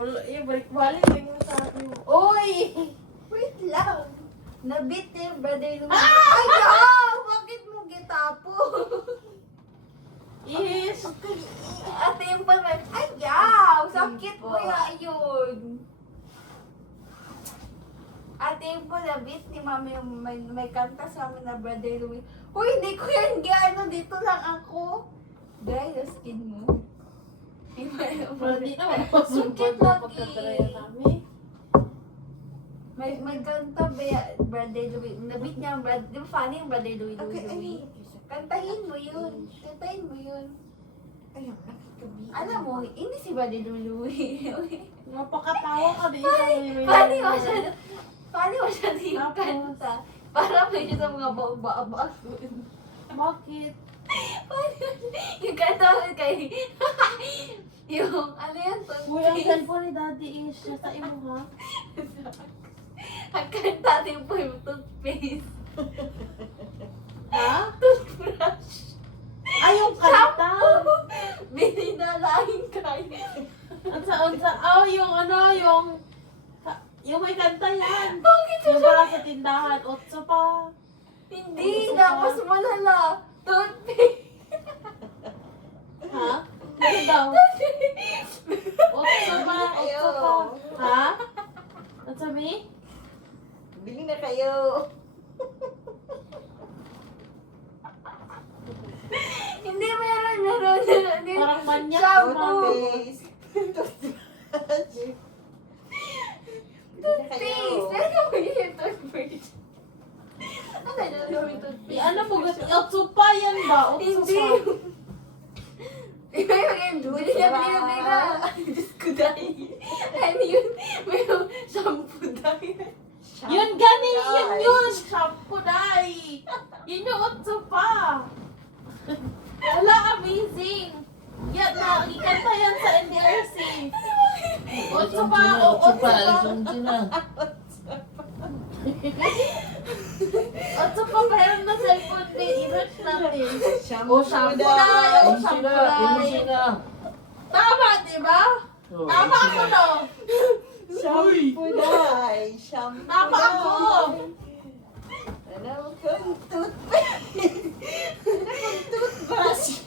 Wala, balik-balik yung sa akin. Uy! Wait lang. Nabit yung brother Louie. Ah! Ay, yaw! Bakit mo gitapo? Yes! Ate yung pa may... Ay, yaw! Sakit mo yun. Ate yung po nabit ni mami yung may kanta sa amin na brother Louie. Uy, hindi ko yan gano. Dito lang ako. Dry the skin mo. Hindi naman ako Sakit support lang na pagkatraya namin. May kanta ba brother Louie? Nabit niya ang brother... Di ba funny yung brother Louie? Okay, Louie? Kantahin mo yun. Kantahin mo yun. Ayun, nakikabi. Alam mo, hindi si brother Louie. Mapakatawa ka din. Funny mo siya din yung Tapos? kanta. Para may siya sa mga baog-baog. Bakit? Yung kanta ko kay... yung, ano yan? Uy, ang cellphone ni Daddy is siya sa imo ha? Ang kanta din po yung toothpaste. Ha? Toothbrush. Ay, yung kanta! Bininalain kayo. Oh, yung ano, yung may kanta yan. Bakit Yung parang sa tindahan, 8 pa. Hindi, dapat malala. Toothpaste. Ha? Ano daw? 8 pa, 8 pa. Ha? Ano sabi? Bili na kayo. Hindi, meron. Parang manyak Shampoo. naman. Toothpaste. Bili na kayo. Toothpaste. Ano mo yung toothpaste? Ano na gawin toothpaste? Ano mo, 8 pa yan ba? 8 Hindi. pa. Iba yung bili na. Diyos ko dahil. Ano yun? May shampoo dahil. Yun gani, yun. Shampoo dai. Yun yung 8 pa. Wala, amazing. Yan na, ikanta yan sa NDRC. 8 pa, 8 pa. 8 pa, mayroon na cellphone din. I-match natin. O, shampoo dai. O, shampoo dai. Tama, di ba? Tama ako, no? Shampoo dai. Shampoo Tama ako. Ano kung toothpaste? Ano kung toothbrush?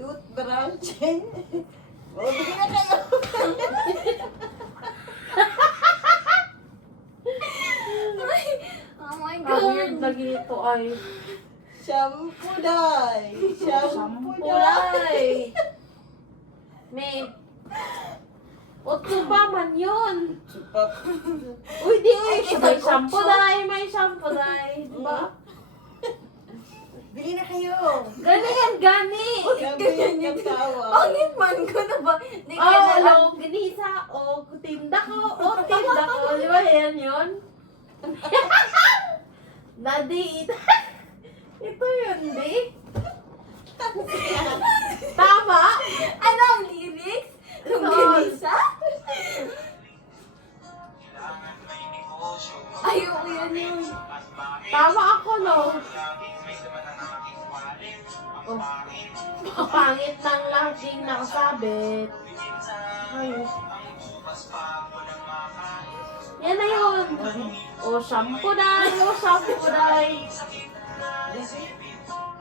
Toothbrush. O, bili na kayo. Oh my Ang weird God. lagi nito ay Shampoo dai. Shampoo shampoo dai. dai. May 8 pa man yun. Supap. Uy, di uy. May shampoo dai, may shampoo dai. Diba? Bili na kayo. Gani yan, gani. Gabi yung katawa. Pangit man ko na ba? Hindi ka Oh, na lang. hello, ganisa. Oh, tinda ko. Oh, tinda ko. Di ba yan yun? Daddy, ito yun, di? Tama? Ano ang lyrics? Nung Ito. Denisa? Ayoko yan yun. Tama ako, no? Oh. Pangit ng laging nakasabit. Ayos. Yan na yun. O, shampoo dai. O, shampoo dai.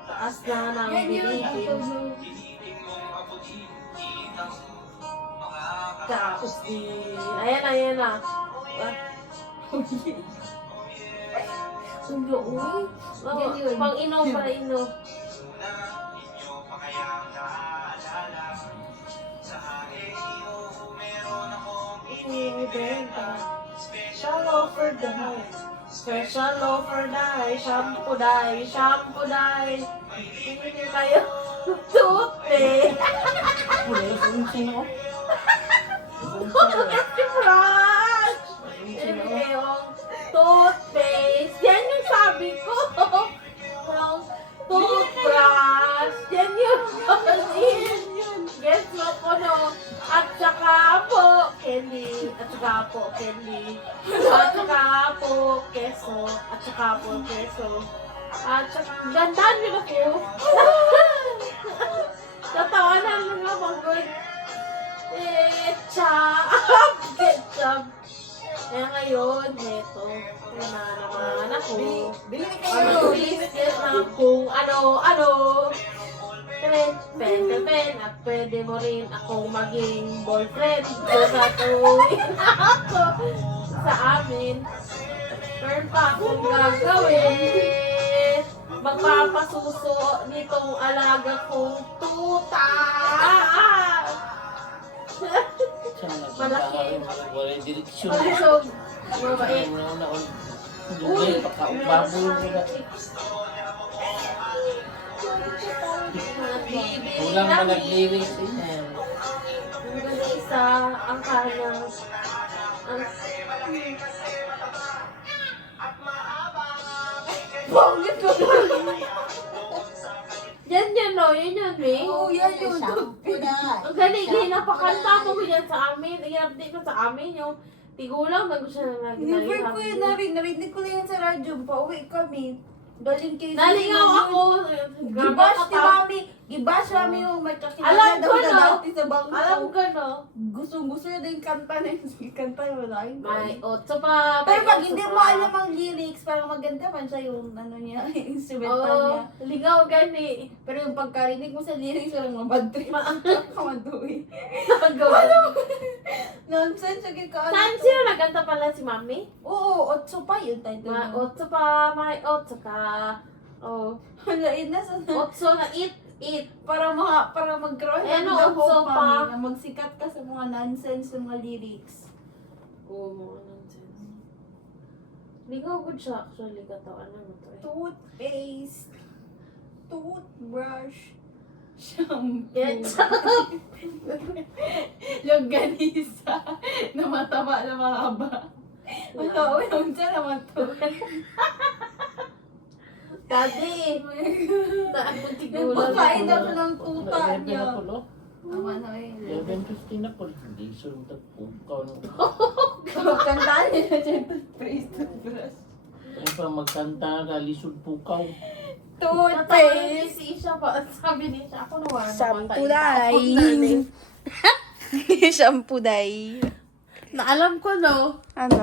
Taas na ng Yan yun. bilipin. Tapos di... Ayan na. Sundo, uy. Yan yun. Pang inom, para inom. Special offer dai. Special offer dai. Shampoo dai. Shampoo dai. Hindi kayo. Toothpaste. Toothbrush. Hindi kayong toothpaste. Yan yung sabi ko. Yung toothbrush. Yan yung guess mo po no. At saka po candy. At saka po candy. At saka po keso. At saka po keso. At saka gandaan nyo na po. Tatawanan mo nga mga good. Cha. ngayon, heto. Wala naman ako. Bili na Ano, kayo. business na kung ano. Pen, at pwede mo rin akong maging boyfriend. Gagawin ako sa amin. Meron pa akong gagawin. Magpapasuso nitong alaga kong tuta. Sana Malaki. wala direksyon. Pag-isog. Mabait. Uy, pakaubabol mo na. Kulang pa nag-lyrics din yan. Hanggang isa ang kanyang Bongit ko. yan no, yun yun, Ming. Oo, yan yun. Shampoo dahil. Ang galing, napakanta mo yan sa amin. I-update ko sa amin yung tigulang bago siya na Never ko yun narinig ko lang yan sa radyo. Pauwi kami. Galing kayo. Nalingaw ako. Gibash ni Mami. Gibash Mami yung may kakilala Alam daw ko, na no? dati sa bangko. Alam ko, no? Gusto niya din kanta na yung kanta yung wala yun. May otso pa. Pero may pag otso hindi pa. mo alam ang lyrics, parang maganda pa siya yung ano niya, yung instrumental Oo, niya. lingaw gani. Pero yung pagkarinig mo sa lyrics, parang mabad trip. Kamaduwi. Nonsense, sige ka. Saan sila nagkanta pala si Mami? Oo, otso pa yun title May niya. otso pa, may otso ka. Oh, Wala, yun na sa... otso na it. Para mag-grow Eh, no, the otso hope, pa. Mami, na magsikat ka sa mga nonsense ng mga lyrics. Oo, mga nonsense. Lingaw good siya actually katawan na to eh. Toothpaste, toothbrush, shampoo, Ketchup. longganisa, na mataba na mahaba. Ano, yung dyan naman to. Daddy. Daan mo tigulang. Nagpakain daw siya ng tuta niya. Ano Tama na eh. 11:15 na po. Hindi sunod po. Kantaan niya siya yung toothbrush. Ano pa magkanta ka, lisod pukaw. Toothpaste. Si Isha pa. Sabi ni Isha, ako naman. Shampoo dahil. Shampoo dahil. Na alam ko no. Ano?